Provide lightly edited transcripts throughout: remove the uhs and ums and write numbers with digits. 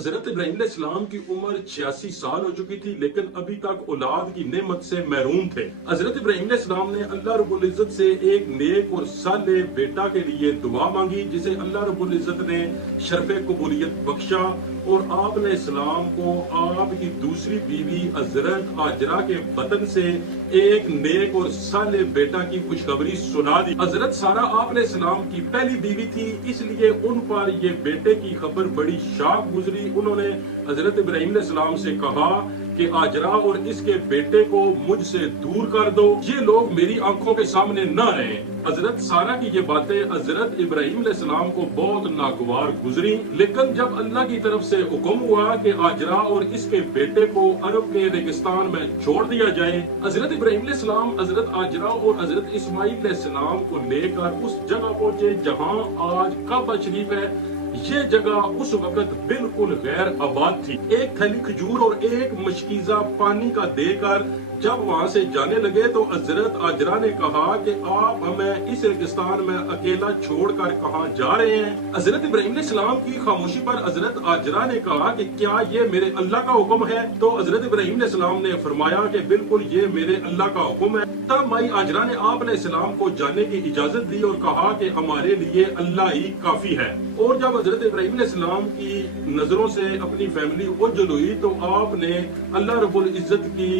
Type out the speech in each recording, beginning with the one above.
حضرت ابراہیم علیہ السلام کی عمر 86 سال ہو چکی تھی، لیکن ابھی تک اولاد کی نعمت سے محروم تھے۔ حضرت ابراہیم علیہ السلام نے اللہ رب العزت سے ایک نیک اور صالح بیٹا کے لیے دعا مانگی، جسے اللہ رب العزت نے شرف قبولیت بخشا، اور آپ علیہ السلام کو آپ کی دوسری بیوی حضرت ہاجرہ کے بطن سے ایک نیک اور صالح بیٹا کی خوشخبری سنا دی۔ حضرت سارہ آپ علیہ السلام کی پہلی بیوی تھی، اس لیے ان پر یہ بیٹے کی خبر بڑی شاق گزری۔ انہوں نے حضرت ابراہیم علیہ السلام سے کہا کہ ہاجرہ اور اس کے بیٹے کو مجھ سے دور کر دو، یہ لوگ میری آنکھوں کے سامنے نہ رہیں۔ حضرت سارہ کی یہ باتیں حضرت ابراہیم علیہ السلام کو بہت ناگوار گزری، لیکن جب اللہ کی طرف سے حکم ہوا کہ ہاجرہ اور اس کے بیٹے کو عرب کے ریگستان میں چھوڑ دیا جائے، حضرت ابراہیم علیہ السلام حضرت ہاجرہ اور حضرت اسماعیل علیہ السلام کو لے کر اس جگہ پہنچے جہاں آج کعبہ شریف ہے۔ یہ جگہ اس وقت بالکل غیر آباد تھی۔ ایک تھیلی کھجور اور ایک مشکیزہ پانی کا دے کر جب وہاں سے جانے لگے تو حضرت ہاجرہ نے کہا کہ آپ ہمیں اس ریگستان میں اکیلا چھوڑ کر کہاں جا رہے ہیں؟ حضرت ابراہیم علیہ السلام کی خاموشی پر حضرت ہاجرہ نے کہا کہ کیا یہ میرے اللہ کا حکم ہے؟ تو حضرت ابراہیم علیہ السلام نے فرمایا کہ بالکل یہ میرے اللہ کا حکم ہے۔ تب مائی ہاجرہ نے آپ علیہ السلام کو جانے کی اجازت دی اور کہا کہ ہمارے لیے اللہ ہی کافی ہے۔ اور جب حضرت ابراہیم علیہ السلام کی نظروں سے اپنی فیملی اوجھل ہوئی تو آپ نے اللہ رب العزت کی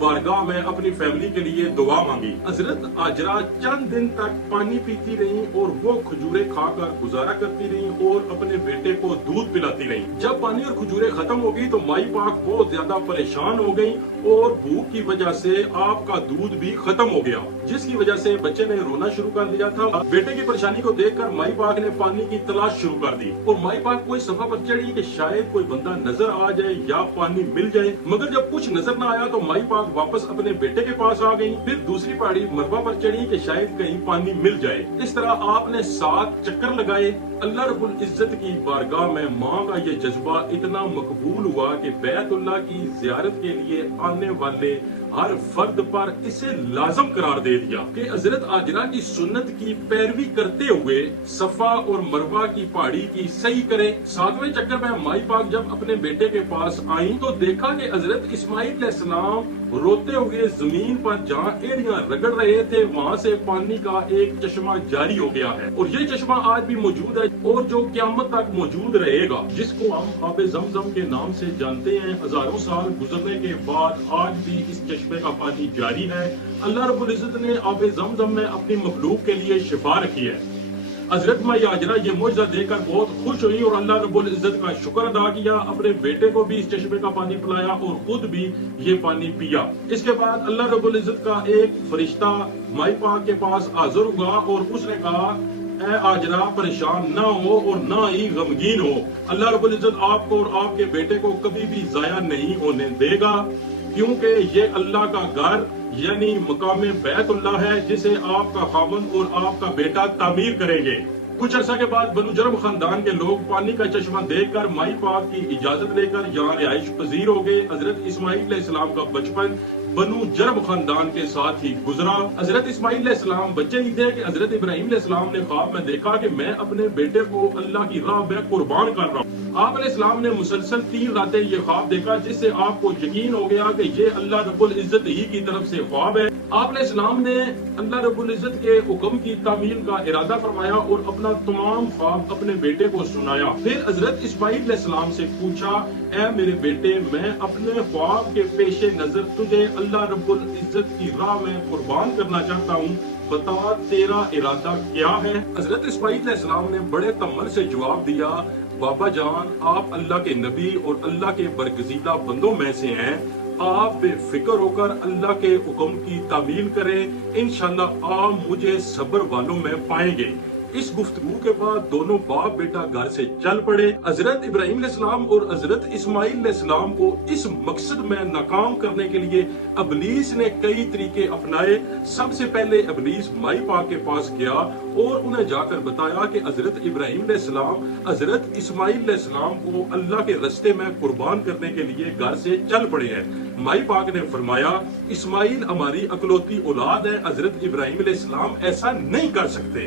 بارگاہ میں اپنی فیملی کے لیے دعا مانگی۔ حضرت ہاجرہ چند دن تک پانی پیتی رہیں اور وہ کھجوریں کھا کر گزارا کرتی رہیں اور اپنے بیٹے کو دودھ پلاتی رہیں۔ جب پانی اور کھجوریں ختم ہو گئی تو مائی پاک بہت زیادہ پریشان ہو گئی اور بھوک کی وجہ سے آپ کا دودھ بھی ختم ہو گیا، جس کی وجہ سے بچے نے رونا شروع کر دیا تھا۔ بیٹے کی پریشانی کو دیکھ کر مائی پاک نے پانی کی تلاش شروع کر دی اور مائی پاک کوئی صفحہ پر چڑھی کہ شاید کوئی بندہ نظر آ جائے یا پانی مل جائے، مگر جب کچھ نظر نہ آیا تو مائی پاک واپس اپنے بیٹے کے پاس آ گئی۔ پھر دوسری پہاڑی مروا پر چڑھی کہ شاید کہیں پانی مل جائے۔ اس طرح آپ نے 7 چکر لگائے۔ اللہ رب العزت کی بارگاہ میں ماں کا یہ جذبہ اتنا مقبول ہوا کہ بیت اللہ کی زیارت کے لیے آنے والے ہر فرد پر اسے لازم قرار دے دیا کہ حضرت ہاجرہ کی سنت کی پیروی کرتے ہوئے صفا اور مروہ کی پہاڑی کی صحیح کرے۔ 7ویں چکر میں مائی پاک جب اپنے بیٹے کے پاس آئیں تو دیکھا کہ حضرت اسماعیل علیہ السلام روتے ہوئے زمین پر جہاں ایڑیاں رگڑ رہے تھے وہاں سے پانی کا ایک چشمہ جاری ہو گیا ہے، اور یہ چشمہ آج بھی موجود ہے اور جو قیامت تک موجود رہے گا، جس کو ہم آب زمزم کے نام سے جانتے ہیں۔ ہزاروں سال گزرنے کے بعد آج بھی اس چشمے کا پانی جاری ہے۔ اللہ رب العزت نے آب زمزم میں اپنی مخلوق کے لیے شفا رکھی ہے۔ حضرت مائی ہاجرہ یہ معجزہ دیکھ کر بہت خوش ہوئی اور اللہ رب العزت کا شکر ادا کیا، اپنے بیٹے کو بھی اس چشمے کا پانی پلایا اور خود بھی یہ پانی پیا۔ اس کے بعد اللہ رب العزت کا ایک فرشتہ مائی پاک کے پاس حاضر ہوا اور اس نے کہا اے ہاجرہ پریشان نہ ہو اور نہ ہی غمگین ہو، اللہ رب العزت آپ کو اور آپ کے بیٹے کو کبھی بھی ضائع نہیں ہونے دے گا، کیونکہ یہ اللہ کا گھر یعنی مقام بیت اللہ ہے جسے آپ کا خاوند اور آپ کا بیٹا تعمیر کریں گے۔ کچھ عرصہ کے بعد بنو جرم خاندان کے لوگ پانی کا چشمہ دیکھ کر مائی پاک کی اجازت لے کر یہاں رہائش پذیر ہو گئے۔ حضرت اسماعیل علیہ السلام کا بچپن بنو جرم خاندان کے ساتھ ہی گزرا۔ حضرت اسماعیل علیہ السلام بچے ہی تھے کہ حضرت ابراہیم علیہ السلام نے خواب میں دیکھا کہ میں اپنے بیٹے کو اللہ کی راہ میں قربان کر رہا ہوں۔ آپ علیہ السلام نے مسلسل 3 راتیں یہ خواب دیکھا، جس سے آپ کو یقین ہو گیا کہ یہ اللہ رب العزت ہی کی طرف سے خواب ہے۔ آپ علیہ السلام نے اللہ رب العزت کے حکم کی تعمیل کا ارادہ فرمایا اور اپنا تمام خواب اپنے بیٹے کو سنایا۔ پھر حضرت اسماعیل علیہ السلام سے پوچھا اے میرے بیٹے، میں اپنے خواب کے پیش نظر تجھے اللہ رب العزت کی راہ میں قربان کرنا چاہتا ہوں، بتا تیرا ارادہ کیا ہے؟ حضرت اسماعیل علیہ السلام نے بڑے تمر سے جواب دیا بابا جان، آپ اللہ کے نبی اور اللہ کے برگزیدہ بندوں میں سے ہیں، آپ بے فکر ہو کر اللہ کے حکم کی تعمیل کریں، انشاءاللہ آپ مجھے صبر والوں میں پائیں گے۔ اس گفتگو کے بعد دونوں باپ بیٹا گھر سے چل پڑے۔ حضرت ابراہیم علیہ السلام اور حضرت اسماعیل علیہ السلام کو اس مقصد میں ناکام کرنے کے لیے ابلیس نے کئی طریقے اپنائے۔ سب سے پہلے ابلیس مائی پاک کے پاس گیا اور انہیں جا کر بتایا کہ حضرت ابراہیم علیہ السلام حضرت اسماعیل علیہ السلام کو اللہ کے رستے میں قربان کرنے کے لیے گھر سے چل پڑے ہیں۔ مائی پاک نے فرمایا اسماعیل ہماری اکلوتی اولاد ہے، حضرت ابراہیم علیہ السلام ایسا نہیں کر سکتے۔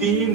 3